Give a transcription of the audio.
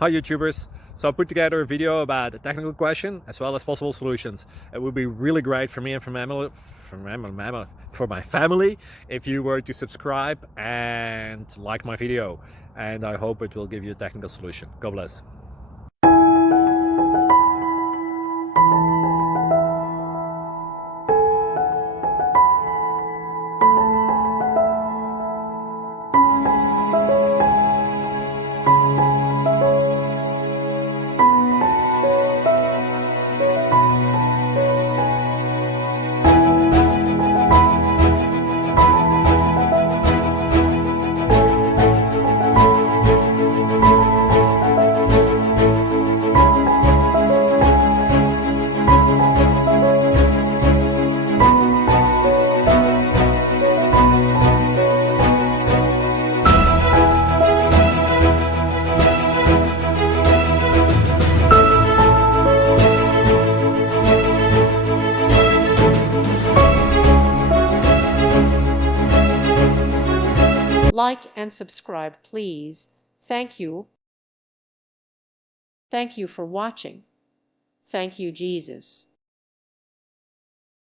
Hi YouTubers! So I put together a video about a technical question as well as possible solutions. It would be really great for me and for my family if you were to subscribe and like my video, and I hope it will give you a technical solution. God bless. Like and subscribe, please. Thank you. Thank you for watching. Thank you, Jesus.